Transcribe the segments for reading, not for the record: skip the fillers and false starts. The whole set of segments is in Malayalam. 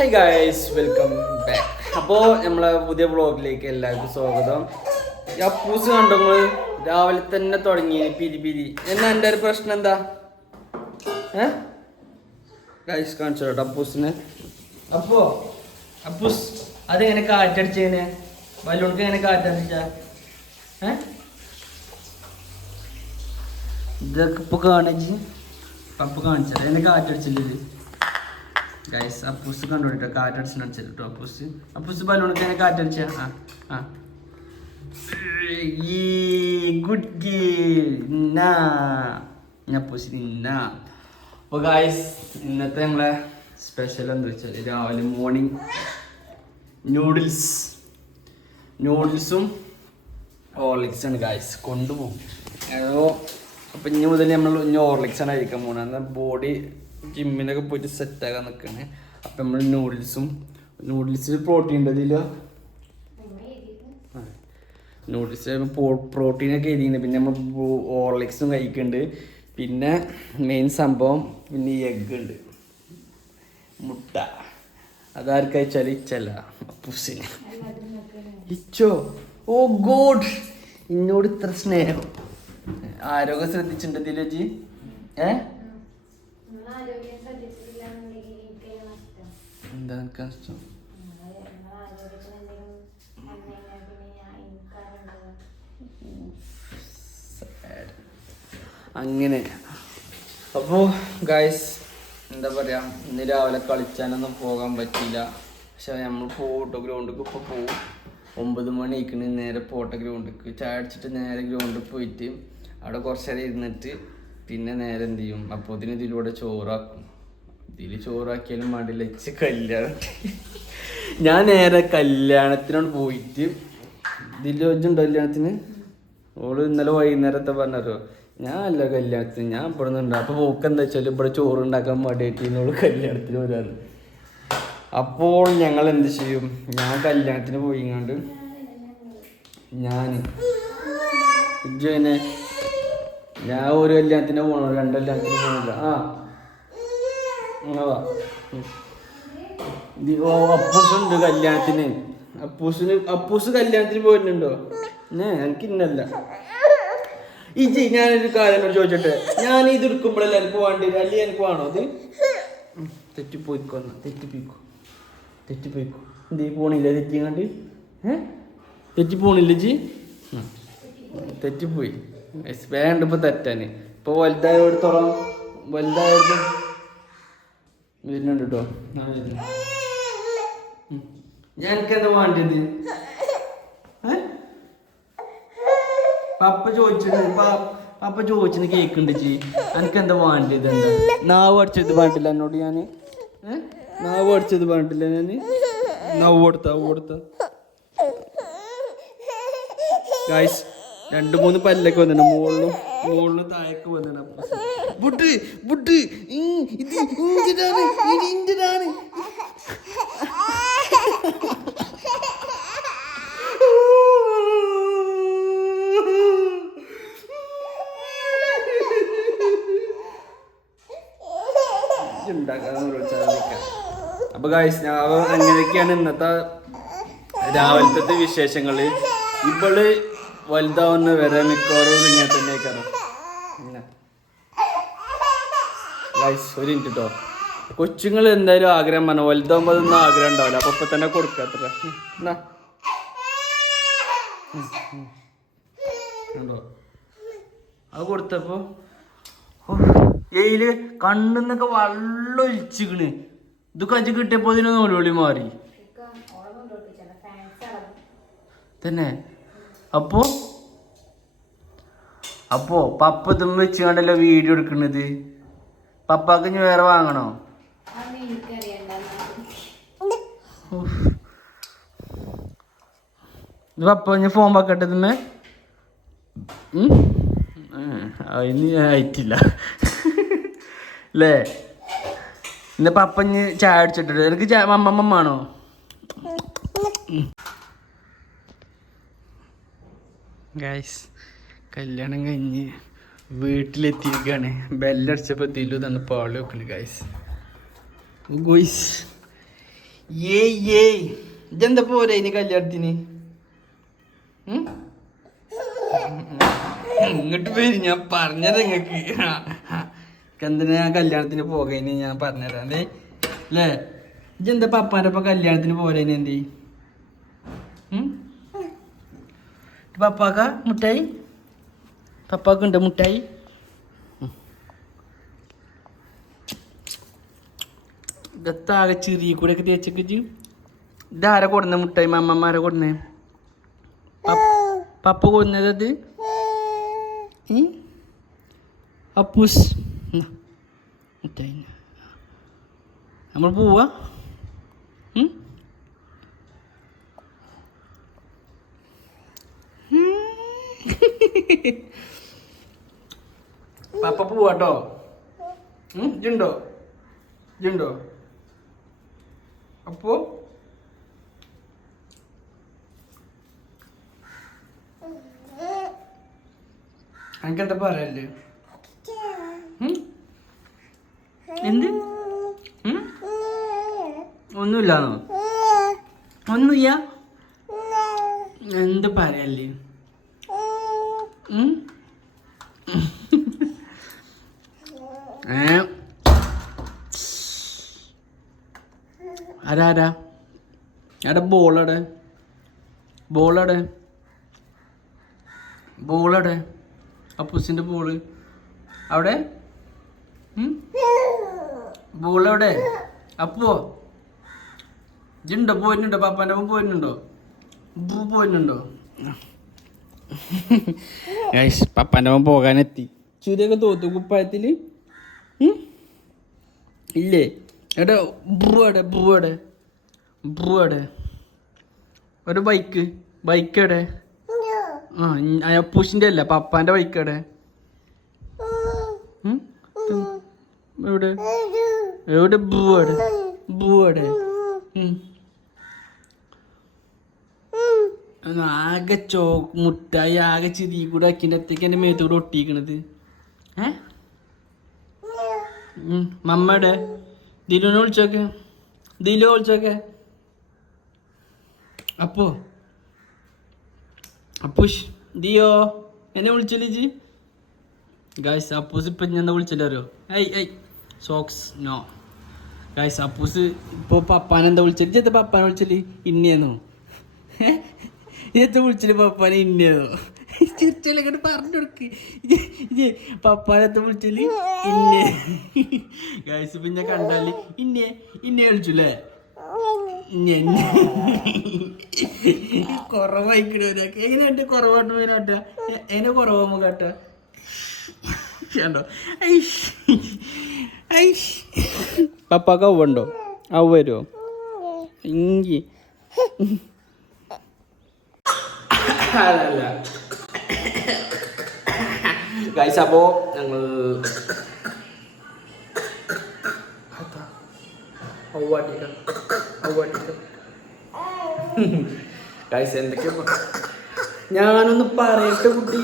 High guys, welcome back. അപ്പോൾ നമ്മളെ പുതിയ വ്ളോഗിലേക്ക് എല്ലാവർക്കും സ്വാഗതം. അപ്പൂസ് കണ്ടോ നിങ്ങൾ? രാവിലെ തന്നെ തുടങ്ങി പിരി എന്നാ എൻ്റെ ഒരു പ്രശ്നം എന്താ? ഗായ്സ് കാണിച്ചു കേട്ടോ അപ്പൂസിന്. അപ്പൂസ് അതെങ്ങനെ കാറ്റടിച്ചേനെ? ബലൂൺക്ക് എങ്ങനെ കാറ്റടിച്ച? ഇതൊക്കെ ഇപ്പോൾ കാണിച്ച് പപ്പ കാണിച്ചത് എന്നെ കാറ്റടിച്ചില്ലേ ഗൈസ്? അപ്പൂസ് കണ്ടോട്ടോ കാറ്റടിച്ച് അടിച്ചത് കേട്ടോ. അപ്പൂസ് ബലൂണൊക്കെ എന്നെ കാറ്റടിച്ച. ഗുഡ് അപ്പൂസ് നിന്ന. അപ്പോൾ ഗൈസ് ഇന്നത്തെ നമ്മളെ സ്പെഷ്യൽ എന്താ വെച്ചാൽ രാവിലെ മോർണിംഗ് നൂഡിൽസും ഹോർലിക്സാണ് ഗൈസ് കൊണ്ടുപോകും. അപ്പം ഇനി മുതൽ നമ്മൾ ഹോർലിക്സാണ് കഴിക്കാൻ പോകുന്നത്. എന്നാൽ ബോഡി ജിമ്മിനൊക്കെ പോയിട്ട് സെറ്റാക്കാൻ നിൽക്കുകയാണ്. അപ്പം നമ്മൾ നൂഡിൽസിൽ പ്രോട്ടീൻ ഉണ്ട്. ഇതിൽ നൂഡിൽസ് പ്രോട്ടീനൊക്കെ എഴുതിയിട്ടുണ്ട്. പിന്നെ നമ്മൾ ഹോർലിക്സും കഴിക്കുന്നുണ്ട്. പിന്നെ മെയിൻ സംഭവം പിന്നെ ഈ എഗ്ഗ് ഉണ്ട്, മുട്ട. അതാർക്ക് കഴിച്ചാൽ ഇച്ചല്ല, അപ്പൂസിന്. ഇച്ചോ ഓ ഗോഡ്, ഇന്നോട് ഇത്ര സ്നേഹം. ആരോഗ്യം ശ്രദ്ധിച്ചിട്ടുണ്ട് ദിലജി? എന്താ കഷ്ടം? അങ്ങനെ. അപ്പോൾ ഗൈസ് എന്താ പറയുക, ഇന്ന് രാവിലെ കളിച്ചാനൊന്നും പോകാൻ പറ്റിയില്ല. പക്ഷെ നമ്മൾ പോട്ടോ ഗ്രൗണ്ടിലേക്ക്. ഇപ്പോൾ പോവും. 9 മണി ആയിക്കണ്. നേരെ പോട്ടെ ഗ്രൗണ്ടിലേക്ക്. ചായ അടിച്ചിട്ട് നേരെ ഗ്രൗണ്ടിൽ പോയിട്ട് അവിടെ കുറച്ച് നേരം ഇരുന്നിട്ട് പിന്നെ നേരെ എന്ത് ചെയ്യും, അപ്പോൾ ഇതിലൂടെ ചോറാക്കും. ഇതിൽ ചോറാക്കിയാലും വേണ്ടില്ല, ഇച്ച് കല്യാണം. ഞാൻ നേരെ കല്യാണത്തിനോട് പോയിട്ട് ദിലോജുണ്ടോ കല്യാണത്തിന്? ഓള് ഇന്നലെ വൈകുന്നേരത്തെ പറഞ്ഞോ, ഞാൻ അല്ല കല്യാണത്തിന്, ഞാൻ ഇവിടെ നിന്നുണ്ട്. അപ്പോൾ പോക്ക് എന്താ വെച്ചാൽ ഇവിടെ ചോറുണ്ടാക്കാൻ മടിയായിട്ട് എന്നോട് കല്യാണത്തിന് വരാറ്. അപ്പോൾ ഞങ്ങൾ എന്ത് ചെയ്യും, ഞാൻ കല്യാണത്തിന് പോയിങ്ങാണ്ട് ഞാൻ ഒരു കല്യാണത്തിന് പോകണോ, 2 കല്യാണത്തിന് പോകുന്നില്ല. അപ്പൂസുണ്ട് കല്യാണത്തിന്. അപ്പൂസ് കല്യാണത്തിന് പോയിട്ടുണ്ടോ? എനിക്ക് ഇന്നല്ല. ഞാനൊരു കാര്യം ചോദിച്ചോട്ടെ, ഞാൻ ഇത് എടുക്കുമ്പോഴല്ലേ എനിക്ക് വേണ്ടി വരും, അല്ലെങ്കിൽ എനിക്ക് വേണോ? അത് തെറ്റിപ്പോയിക്കോ എന്തീ പോണില്ല തെറ്റിങ്ങാണ്ട്? തെറ്റിപ്പോണില്ല ജി? തെറ്റിപ്പോയി. വേണ്ട ഇപ്പൊ തെറ്റാന്. ഇപ്പൊ വലുതായോടത്തോളം വലുതായത് വരുന്നുണ്ട് കേട്ടോ. ഞാൻ എനിക്കെന്താ വേണ്ടത്? പപ്പ ചോദിച്ചത് കേക്കുണ്ട് ചി. എനിക്കെന്താ വേണ്ടത്? എന്താ നാവ് അടിച്ചത് വേണ്ടില്ല എന്നോട്? നാവ് അടിച്ചത് വേണ്ടില്ല. നാവ് കൊടുത്ത ഗൈസ് 2-3 പല്ലൊക്കെ വന്നിട്ടുണ്ട്. മുകളിലും താഴേക്ക് വന്നിട്ടുണ്ട്. ഇത് ഇന്ത്യനാണ്. അപ്പൊ ഗൈസ് അങ്ങനെയൊക്കെയാണ് ഇന്നത്തെ രാവിലത്തെ വിശേഷങ്ങള്. ഇവള് വലുതാവുന്ന വരെ മിക്കവാറും ഇങ്ങനെ തന്നെ കാരണം. ഗൈസ് ഒരു മിനിറ്റ് കേട്ടോ. കൊച്ചുങ്ങൾ എന്തായാലും ആഗ്രഹം പറഞ്ഞ വലുതാവുമ്പോ അതൊന്നും ആഗ്രഹം ഉണ്ടാവില്ല. അപ്പൊ ഇപ്പൊ തന്നെ കൊടുക്കാത്ര ഉണ്ടോ? അത് കൊടുത്തപ്പോ ഏയില് കണ്ണിന്നൊക്കെ വെള്ളം ഒലിച്ചിക്കണ്. ഇത് കജ്ജ് കിട്ടിയപ്പോ ഇതിന് നൂലുള്ളി മാറി തന്നെ. അപ്പോ പപ്പ ഇതും വെച്ച് കണ്ടല്ലോ വീഡിയോ എടുക്കണത്. പപ്പാക്ക് ഇനി വേറെ വാങ്ങണോ? ഇത് പപ്പ ഇനി ഫോൺ വെക്കട്ടെ ഇതുമ്മേ? അതിന് ആയിട്ടില്ല അല്ലേ? ഇന്ന് പപ്പ ഇനി ചായ അടിച്ചിട്ടുണ്ട്. എനിക്ക് മമ്മമ്മമാണോ? ഗൈസ് കല്യാണം കഴിഞ്ഞ് വീട്ടിലെത്തിയിരിക്കുകയാണ്. ബെല്ലടിച്ചപ്പോൾ ദിലു തന്നെ പാളി വെക്കണ് ഗൈസ്. ഏയ് ഇതെന്താ പോരെ ഇനി കല്യാണത്തിന്? ഇങ്ങോട്ട് പേര് ഞാൻ പറഞ്ഞത് നിങ്ങക്ക് എന്തിനാ കല്യാണത്തിന് പോകേന് ഞാൻ പറഞ്ഞുതരാം അല്ലേ അല്ലേ. ഇതെന്താ പപ്പാൻ്റെ ഒപ്പം കല്യാണത്തിന് പോരേന് എന്തി? പപ്പാക്ക മുട്ടായി? പപ്പാക്കുണ്ട് മുട്ടായി? ഇതാകെ ചെറിയ കൂടെ ഒക്കെ തേച്ചൊക്കെ ഇതാരെ കൊടുന്ന മുട്ടായി? അമ്മമാരെ കൊടുന്നേ? പപ്പ കൊടുന്നത് അത്? അപ്പൂസ് മുട്ടായി നമ്മൾ പോവാ? പപ്പ പോവാട്ടോ? ഇജുണ്ടോ? ഇജുണ്ടോ? അപ്പോ എനിക്കെന്താ പറയല്ലേ? എന്ത്? ഒന്നുമില്ലാന്നോ? ഒന്നുമില്ല? എന്ത് പറയല്ലേ? ആരാ എടാ ബോളടെ അപ്പൂസിന്റെ ബോള് അവിടെ? ബോളെവിടെ? അപ്പോ ഇജുണ്ടോ? പോയിരുന്നുണ്ടോ? പാപ്പാൻ്റെ ഒപ്പം പോയിരുന്നുണ്ടോ? പോയിരുന്നുണ്ടോ? പപ്പാൻ്റെ ഒപ്പം പോകാനെത്തി. ചുരിയൊക്കെ തോത്തു കുപ്പായത്തില് ഇല്ലേ? എടാ ബ്രൂടെ ഒരു ബൈക്കെടെ? അപ്പൂസിന്റെ അല്ല പപ്പാന്റെ ബൈക്കെടെ? എവിടെ ബ്രൂടെ? ആകെ മുട്ടായി ആകെ ചിരി കൂടെ ആക്കിൻ്റെ അത്തേക്ക് എൻ്റെ മേത്തൂടെ ഒട്ടിക്കണത്. മമ്മയുടെ ദിലുനെ വിളിച്ചോക്കെ. അപ്പൂഷ് ദിയോ എന്നെ വിളിച്ചില്ലേ ഗായ്സ്? അപ്പൂസ് ഇപ്പം ഞാൻ വിളിച്ചില്ല അറിയോ? Socks no guys. അപ്പൂസ് ഇപ്പോൾ പപ്പാനെന്താ വിളിച്ചത്? ഇജത്തെ പപ്പാനെ വിളിച്ചല് ഇന്നേന്നോ? ഇജത്തെ വിളിച്ചല് പപ്പാനെ ഇന്നേന്നോ? ചിരിച്ചല്ലേ ഇങ്ങോട്ട് പറഞ്ഞു കൊടുക്ക്. പപ്പാനത്തെ വിളിച്ചല് ഇന്നേ ഗായ്സ്. പിന്നെ കണ്ടാല് ഇന്നെ വിളിച്ചുല്ലേ? കുറവായിക്കണവരൊക്കെ എങ്ങനെയാ കുറവാട്ട് മീനാട്ട? എന്നെ കുറവാകുമ്പോ കാട്ട കണ്ടോ? പപ്പാക്ക് അവണ്ടോ? അവ വരുമോ? ഇഞ്ചി അതല്ല ഗൈസ്. അപ്പോ ഞങ്ങൾ ഗൈസ് എന്തൊക്കെയാ ഞാനൊന്ന് പറയട്ടെ കുട്ടി.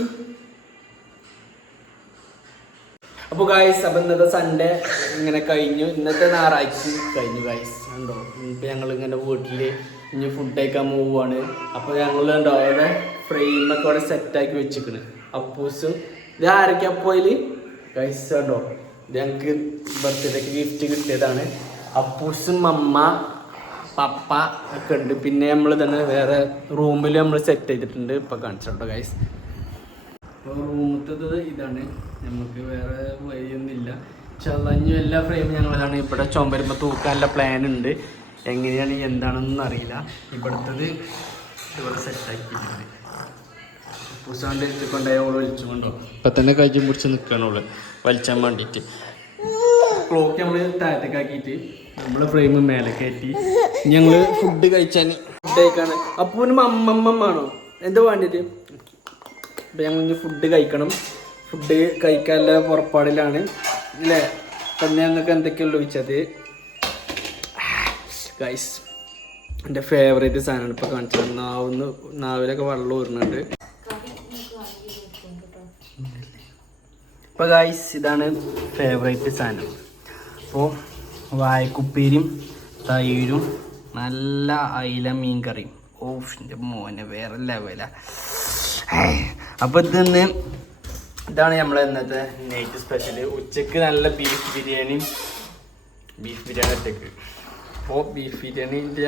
അപ്പോൾ ഗൈസ് അപ്പം ഇന്നത്തെ സൺഡേ ഇങ്ങനെ കഴിഞ്ഞു. ഇന്നത്തെ ഞായറാഴ്ച കഴിഞ്ഞു ഗൈസ്. ഉണ്ടോ? ഇപ്പം ഞങ്ങൾ ഇങ്ങനെ വീട്ടിൽ ഇനി ഫുഡ് കഴിക്കാൻ പോവുകയാണ്. അപ്പോൾ ഞങ്ങൾ ഉണ്ടോ അവിടെ ഫ്രെയിമൊക്കെ അവിടെ സെറ്റാക്കി വെച്ചിരിക്കണ്. അപ്പൂസും ഇത് ആരൊക്കെ അപ്പോയിൽ ഗൈസ് ഉണ്ടോ? ഇത് ഞങ്ങൾക്ക് ബർത്ത്ഡേക്ക് ഗിഫ്റ്റ് കിട്ടിയതാണ്. അപ്പൂസും അമ്മ പപ്പ ഒക്കെ ഉണ്ട്. പിന്നെ നമ്മൾ തന്നെ വേറെ റൂമിൽ നമ്മൾ സെറ്റ് ചെയ്തിട്ടുണ്ട്. ഇപ്പം കാണിച്ചിട്ടോ ഗൈസ്. അപ്പോൾ റൂമത്തത് ഇതാണ്. നമുക്ക് വേറെ വഴിയൊന്നുമില്ല. ചതഞ്ഞു എല്ലാ ഫ്രെയിമും ഞങ്ങളതാണ്. ഇവിടെ ചുമരുമ്പോൾ തൂക്കാനുള്ള പ്ലാൻ ഉണ്ട്. എങ്ങനെയാണ് എന്താണെന്നൊന്നും അറിയില്ല. ഇവിടുത്തത് ഇവിടെ സെറ്റാക്കിയിട്ടുണ്ട്. പുസാണ്ട് എടുത്തുകൊണ്ടായി അവൾ വലിച്ചുകൊണ്ടോ ഇപ്പം തന്നെ കഴിച്ച് പിടിച്ച് നിൽക്കണോള് വലിച്ചാൻ വേണ്ടിയിട്ട്. ക്ലോക്ക് നമ്മൾ താഴത്തേക്കാക്കിയിട്ട് നമ്മൾ ഫ്രെയിം മേലെ കയറ്റി ഞങ്ങൾ ഫുഡ് കഴിച്ചാൽ ഫുഡ് കഴിക്കാണ്. അപ്പോൾ അമ്മമ്മമാണോ എന്താ വേണ്ടിയിട്ട്? അപ്പം ഞങ്ങൾ ഇനി ഫുഡ് കഴിക്കണം. ഫുഡ് കഴിക്കാനുള്ള പുറപ്പാടിലാണ് അല്ലേ? തന്നെ ഞങ്ങൾക്ക് എന്തൊക്കെയുള്ളൂ ചോദിച്ചത് ഗൈസ്. എൻ്റെ ഫേവറേറ്റ് സാധനമാണ് ഇപ്പോൾ കാണിച്ചത്. നാവിലൊക്കെ വെള്ളം ഊരുന്നുണ്ട്. ഇപ്പോൾ ഗൈസ് ഇതാണ് ഫേവറേറ്റ് സാധനം. അപ്പോൾ വാഴക്കുപ്പേരിയും തൈരും നല്ല അയില മീൻ കറിയും. ഓഫ് എൻ്റെ മോനെ വേറെ ലെവല. അപ്പോൾ ഇതാണ് നമ്മളെ ഇന്നത്തെ നൈറ്റ് സ്പെഷ്യൽ. ഉച്ചക്ക് നല്ല ബീഫ് ബിരിയാണി ഒറ്റക്ക്. അപ്പോൾ ബീഫ് ബിരിയാണിൻ്റെ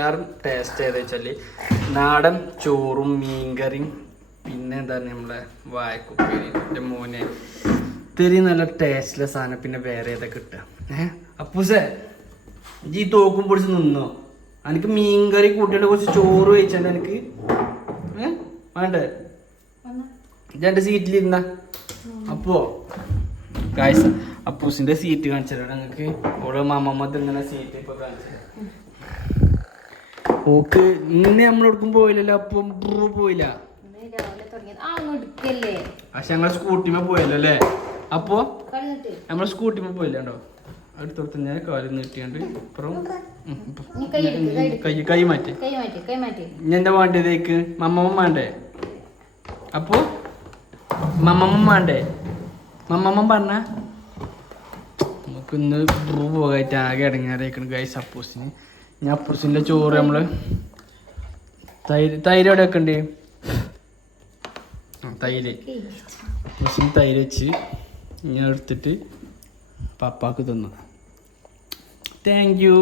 ടേസ്റ്റ് ഏതാ വെച്ചാൽ നാടൻ ചോറും മീൻകറിയും പിന്നെ എന്താണ് നമ്മളെ വാഴക്കുപ്പേരി. എൻ്റെ മോനെ ഇത്തിരി നല്ല ടേസ്റ്റിലെ സാധനം പിന്നെ വേറെ ഏതാ കിട്ടുക. അപ്പൂസേ ഈ തോക്കും പൊടിച്ച് നിന്നോ? എനിക്ക് മീൻകറി കൂട്ടിയിട്ട് കുറച്ച് ചോറ് കഴിച്ചാണ്ട് എനിക്ക് വേണ്ടേ? രണ്ട് സീറ്റിലിരുന്ന അപ്പോ ഗായ്സ് അപ്പൂസിന്റെ സീറ്റ് കാണിച്ചാലോ ഞങ്ങൾക്ക്. ഓരോ മാമമ്മ ഇങ്ങനെ സീറ്റ് ഇപ്പൊ കാണിച്ചു. ഓക്ക് ഇന്ന് നമ്മളെടുക്കും പോയില്ലല്ലോ. അപ്പം പോയില്ല. പക്ഷെ ഞങ്ങൾ സ്കൂട്ടിമേ പോയല്ലോ അല്ലേ? അപ്പോ നമ്മൾ സ്കൂട്ടിമേ പോയില്ലണ്ടോ? അടുത്തോടത്ത് ഞാൻ കാലിൽ നീട്ടിയാണ്ട് അപ്പുറം കൈ മാറ്റി. ഞാൻ എന്താ വേണ്ടതേക്ക്? മമ്മമ്മ വേണ്ടേ? അപ്പോ മമ്മമ്മ വേണ്ടേ? മമ്മമ്മ പറഞ്ഞ നമുക്ക് ഇന്ന് പോകായിട്ട് ആകെ ഇടങ്ങാറായിക്കണ് ഗൈസ്. അപ്പൂസിന് ഞാൻ അപ്പൂസിൻ്റെ ചോറ് നമ്മള് തൈര് എവിടെ വെക്കണ്ടേ? തൈര് അപ്പൂസിന് തൈര് വെച്ച് ഞാൻ എടുത്തിട്ട് പപ്പാക്ക് തന്നു. Thank you.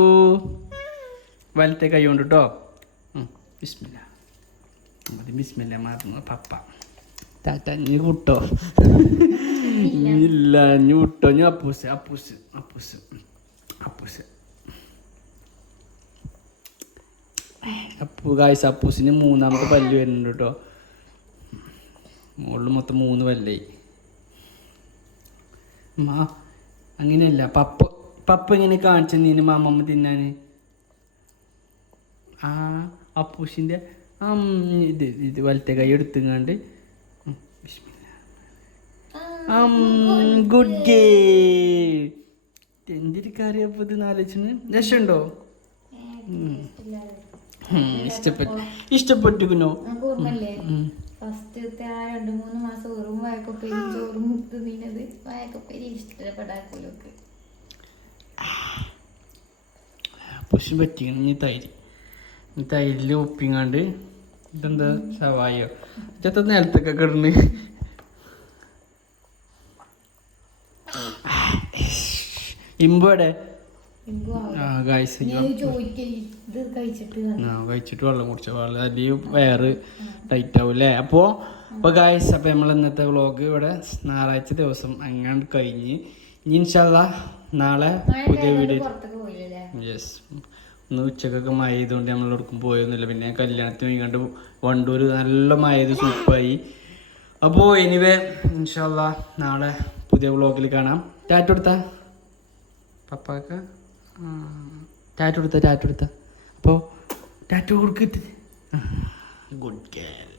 വലത്തെ കൈ കൊണ്ട് കേട്ടോ. ബിസ്മില്ല ബിസ്മില്ല മറന്നു പപ്പ. ടാറ്റ നീ വിട്ടോ? ഇല്ല നീ വിട്ടോ? ഞാൻ അപ്പൂസ് അപ്പൂസ് അപ്പൂസ് അപ്പൂസ് ഗായ്സ് അപ്പൂസിന് 3ാമത്തെ പല്ല് വരുന്നുണ്ട് കേട്ടോ. മുകളിൽ മൊത്തം 3 പല്ലായി. അങ്ങനെയല്ല പപ്പ ഇങ്ങനെ കാണിച്ചു നീന് മാമമ്മ തിന്നാന്. അപ്പൂസിന്റെ ഇത് വലത്തെ കൈ എടുത്തുങ്ങാണ്ട് ഗുഡ് ഗേ. എന്തൊരു കറിയപ്പോ ഇത് ആലോചിന്. രസമുണ്ടോ? ഇഷ്ടപ്പെട്ടിരിക്കുന്നോ? ഫസ്റ്റത്തെ 2-3 മാസം വെറും വായക്കൊപ്പേരി ചോറും മുത്ത് നീനത് വായക്കൊപ്പേരി ഇഷ്ടപ്പെടാക്കൂലൊക്കെ. പുഷ് പറ്റിക്കണം. ഈ തൈരിൽ ഉപ്പിങ്ങാണ്ട് ഇതെന്താ സവായോ ചെത്ത നിലത്തൊക്കെ കിടന്ന് ഇമ്പോടെ കഴിച്ചിട്ട് വെള്ളം കുടിച്ച വെള്ളം അല്ലെങ്കിൽ വയറ് ടൈറ്റ് ആവും അല്ലേ? അപ്പോൾ ഗായ്സ് അപ്പോൾ നമ്മൾ ഇന്നത്തെ വ്ളോഗ് ഇവിടെ ഞായറാഴ്ച ദിവസം അങ്ങാണ്ട് കഴിഞ്ഞ് ഇൻഷാ അല്ലാഹ് നാളെ പുതിയ വീഡിയോ. യെസ് ഇന്ന് ഉച്ചക്കൊക്കെ മഴ ചെയ്തുകൊണ്ട് നമ്മൾ എവിടേക്കും പോയൊന്നുമില്ല. പിന്നെ കല്യാണത്തിന് പോയിക്കൊണ്ട് വണ്ടൂർ നല്ല മഴ ചെയ്ത് സൂപ്പായി. അപ്പോൾ എനിവേ ഇൻഷാ അല്ലാഹ് നാളെ പുതിയ വ്ളോഗിൽ കാണാം. ടാറ്റ കൊടുത്ത പപ്പാക്ക ടാറ്റ കൊടുത്ത അപ്പോൾ ടാറ്റ കൊടുക്കിട്ട് ഗുഡ് ഗേൾ.